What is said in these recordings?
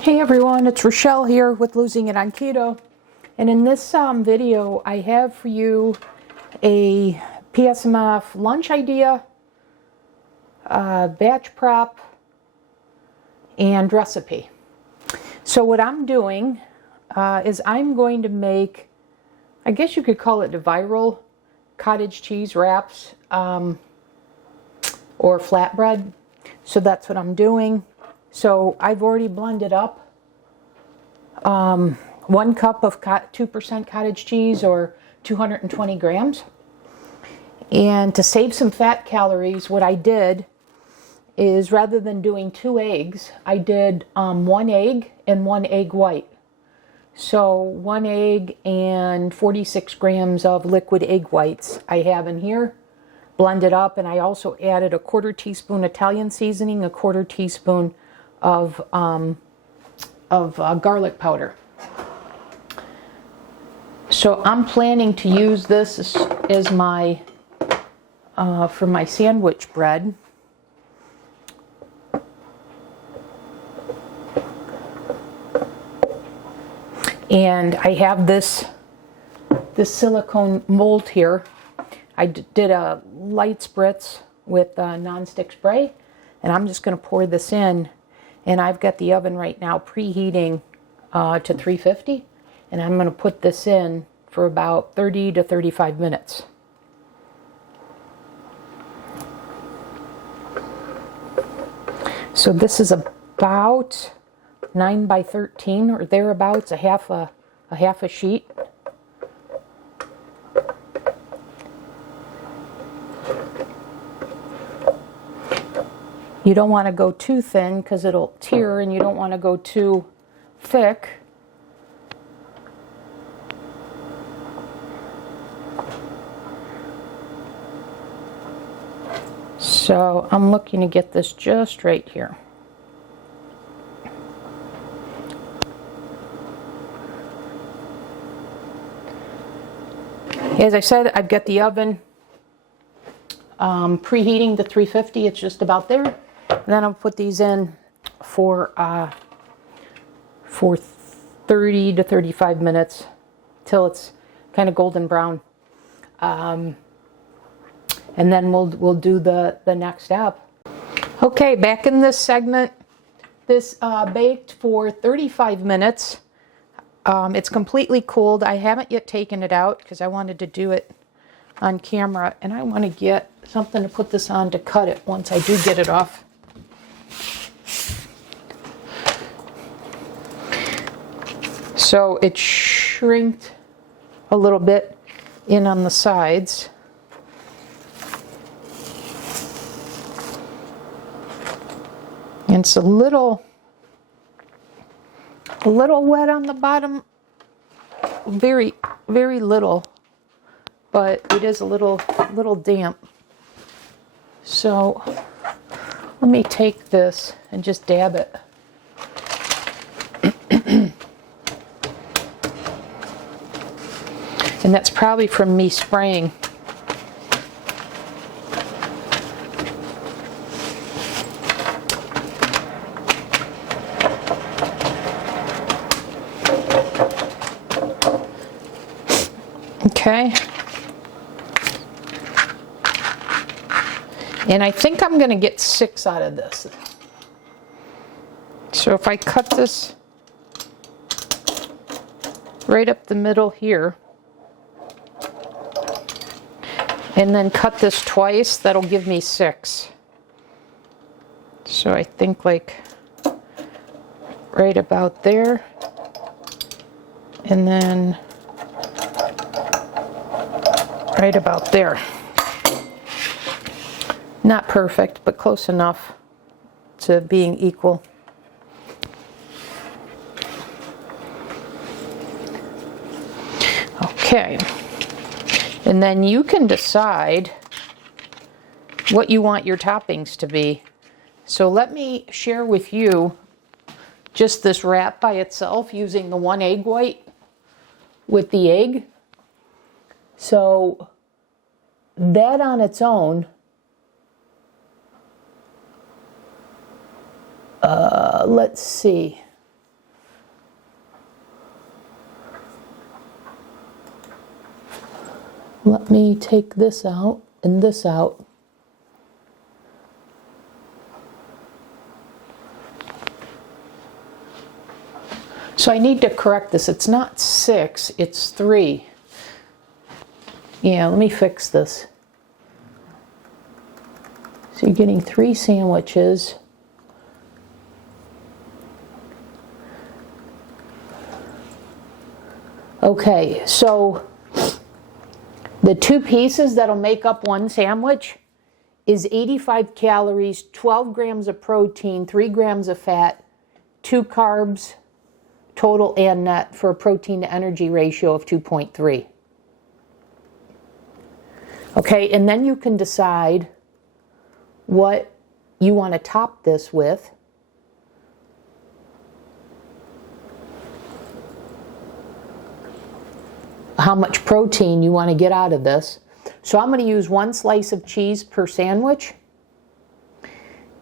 Hey everyone, it's Rochelle here with Losing It on Keto, and in this video I have for you a PSMF lunch idea, batch prep, and recipe. So what I'm doing is I'm going to make, I guess you could call it the viral cottage cheese wraps or flatbread. So that's what I'm doing. So I've already blended up 1 cup of 2% cottage cheese, or 220 grams. And to save some fat calories, what I did is, rather than doing 2 eggs, I did 1 egg and 1 egg white. So 1 egg and 46 grams of liquid egg whites I have in here, blended up, and I also added a 1/4 teaspoon Italian seasoning, a 1/4 teaspoon of garlic powder. So I'm planning to use this as my for my sandwich bread. And I have this silicone mold here. I did a light spritz with non-stick spray, and I'm just going to pour this in. And I've got the oven right now preheating to 350, and I'm going to put this in for about 30 to 35 minutes. So this is about 9 by 13 or thereabouts, a half a sheet. You don't want to go too thin because it'll tear, and you don't want to go too thick. So I'm looking to get this just right here. As I said, I've got the oven preheating to 350. It's just about there. And then I'll put these in for 30 to 35 minutes till it's kind of golden brown. And then we'll do the next step. Okay, back in this segment. This baked for 35 minutes. It's completely cooled. I haven't yet taken it out because I wanted to do it on camera, and I want to get something to put this on to cut it once I do get it off. So it shrinked a little bit in on the sides. And it's a little wet on the bottom, very, very little, but it is a little damp. So let me take this and just dab it. And that's probably from me spraying. Okay. And I think I'm going to get 6 out of this. So if I cut this right up the middle here, and then cut this twice, that'll give me 6. So I think like right about there, and then right about there. Not perfect, but close enough to being equal. Okay. And then you can decide what you want your toppings to be. So let me share with you just this wrap by itself using the 1 egg white with the egg. So that on its own, let's see, Let me take this out and this out. So I need to correct this. It's not 6, it's 3. Yeah, let me fix this. So you're getting 3 sandwiches. Okay, so the 2 pieces that'll make up one sandwich is 85 calories, 12 grams of protein, 3 grams of fat, 2 carbs, total and net, for a protein to energy ratio of 2.3. Okay, and then you can decide what you want to top this with. How much protein you want to get out of this. So I'm going to use 1 slice of cheese per sandwich.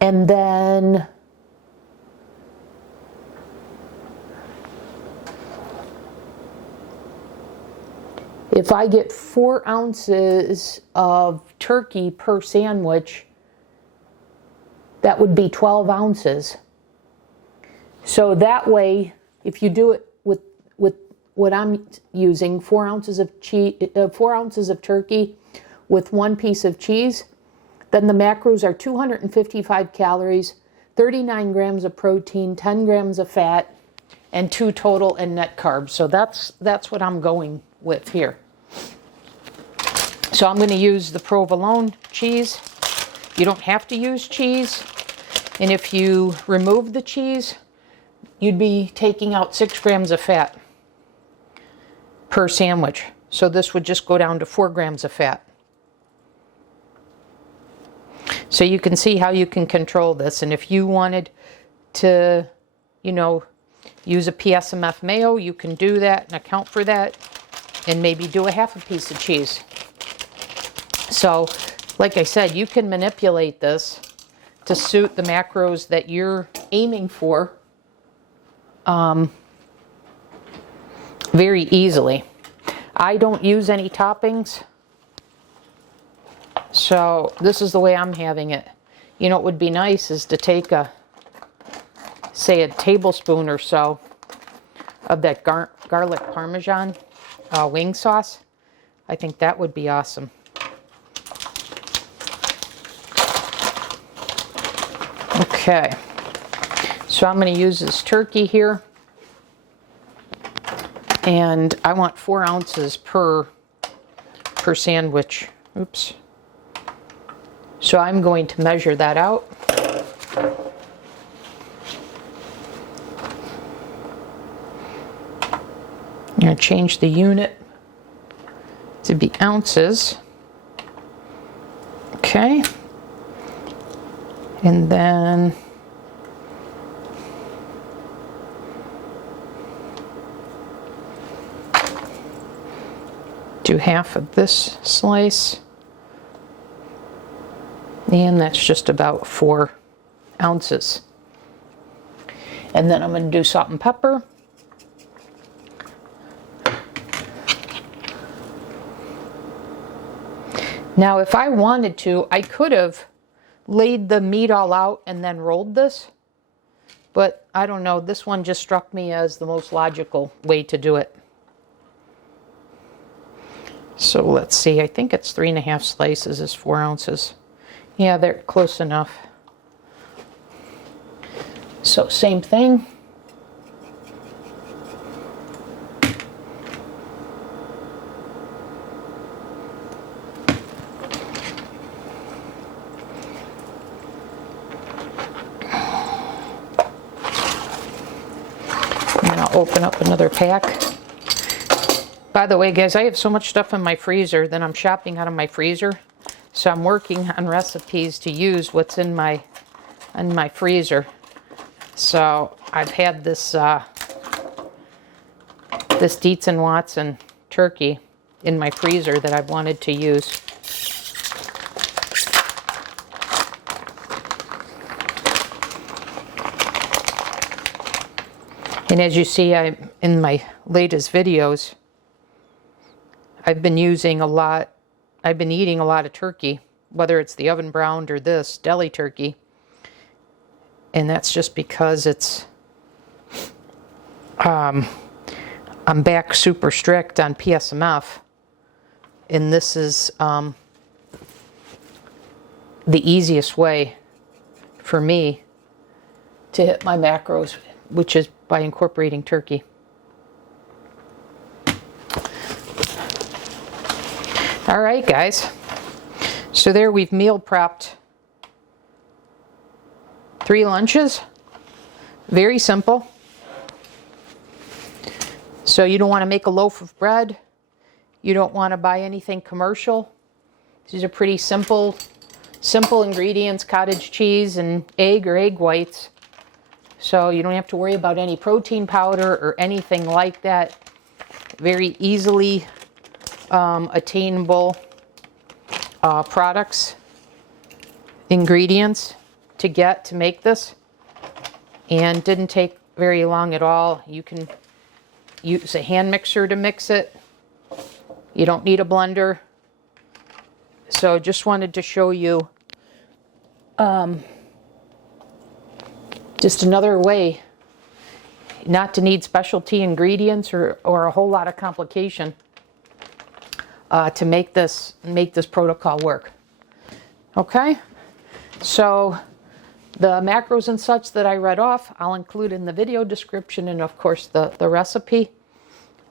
And then if I get 4 ounces of turkey per sandwich, that would be 12 ounces. So that way, if you do it with what I'm using, 4 ounces of 4 ounces of turkey with 1 piece of cheese, then the macros are 255 calories, 39 grams of protein, 10 grams of fat, and 2 total and net carbs. So that's what I'm going with here. So I'm going to use the provolone cheese. You don't have to use cheese. And if you remove the cheese, you'd be taking out 6 grams of fat per sandwich. So this would just go down to 4 grams of fat. So you can see how you can control this. And if you wanted to, use a PSMF mayo, you can do that and account for that and maybe do a half a piece of cheese. So, like I said, you can manipulate this to suit the macros that you're aiming for very easily. I don't use any toppings, so this is the way I'm having it. What would be nice is to take say a tablespoon or so of that garlic parmesan wing sauce. I think that would be awesome. Okay, so I'm going to use this turkey here, and I want 4 ounces per sandwich. Oops. So I'm going to measure that out. I'm going to change the unit to be ounces. Okay. And then do half of this slice. And that's just about 4 ounces. And then I'm going to do salt and pepper. Now, if I wanted to, I could have laid the meat all out and then rolled this, but I don't know, this one just struck me as the most logical way to do it. So let's see, I think it's 3.5 slices is 4 ounces. Yeah, they're close enough. So same thing. Open up another pack. By the way, guys, I have so much stuff in my freezer that I'm shopping out of my freezer. So I'm working on recipes to use what's in my freezer. So I've had this this Dietz and Watson turkey in my freezer that I've wanted to use. And as you see, in my latest videos, I've been eating a lot of turkey, whether it's the oven browned or this deli turkey. And that's just because it's, I'm back super strict on PSMF. And this is the easiest way for me to hit my macros, which is by incorporating turkey. All right, guys. So there we've meal prepped 3 lunches. Very simple. So you don't want to make a loaf of bread. You don't want to buy anything commercial. These are pretty simple ingredients, cottage cheese and egg or egg whites. So you don't have to worry about any protein powder or anything like that. Very easily attainable products, ingredients to get to make this, and didn't take very long at all. You can use a hand mixer to mix it. You don't need a blender. So just wanted to show you just another way not to need specialty ingredients or a whole lot of complication to make this protocol work. Okay, so the macros and such that I read off, I'll include in the video description, and of course the recipe.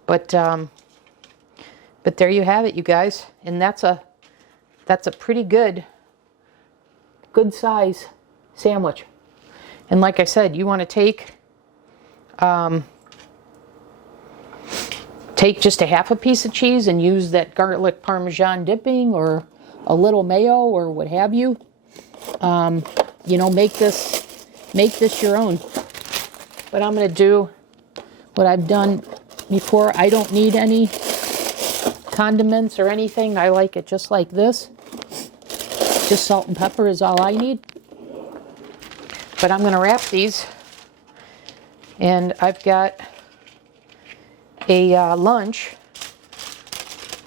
But there you have it, you guys, and that's a pretty good size sandwich. And like I said, you want to take just a half a piece of cheese and use that garlic parmesan dipping or a little mayo or what have you. You know, make this your own. But I'm going to do what I've done before. I don't need any condiments or anything. I like it just like this. Just salt and pepper is all I need. But I'm going to wrap these. And I've got a lunch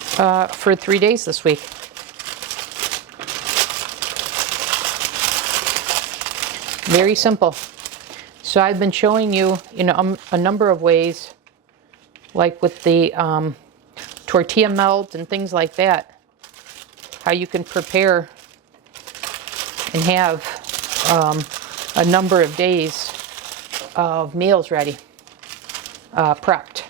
for 3 days this week. Very simple. So I've been showing you, a number of ways, like with the tortilla melt and things like that, how you can prepare and have a number of days of meals ready, prepped.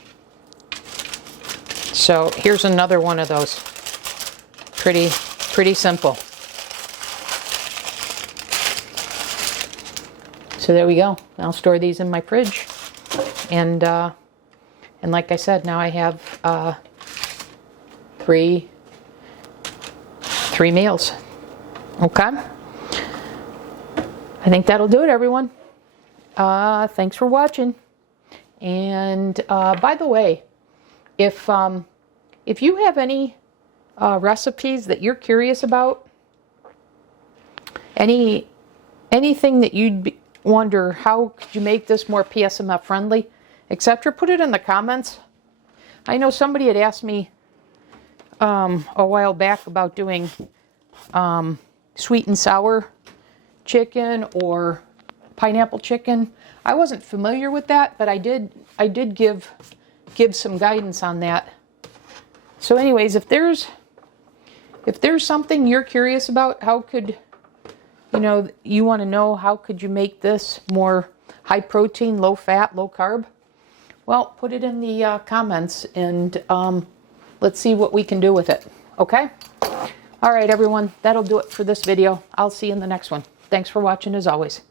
So here's another one of those. Pretty simple. So there we go. I'll store these in my fridge, and like I said, now I have three meals. Okay. I think that'll do it, everyone. Thanks for watching. And by the way, if you have any recipes that you're curious about, anything that you'd wonder how could you make this more PSMF friendly, etc., put it in the comments. I know somebody had asked me a while back about doing sweet and sour chicken or pineapple chicken. I wasn't familiar with that, but I did give some guidance on that. So anyways, if there's something you're curious about, how could you want to know how could you make this more high protein, low fat, low carb? Well, put it in the comments, and let's see what we can do with it. Okay? All right, everyone, that'll do it for this video. I'll see you in the next one. Thanks for watching as always.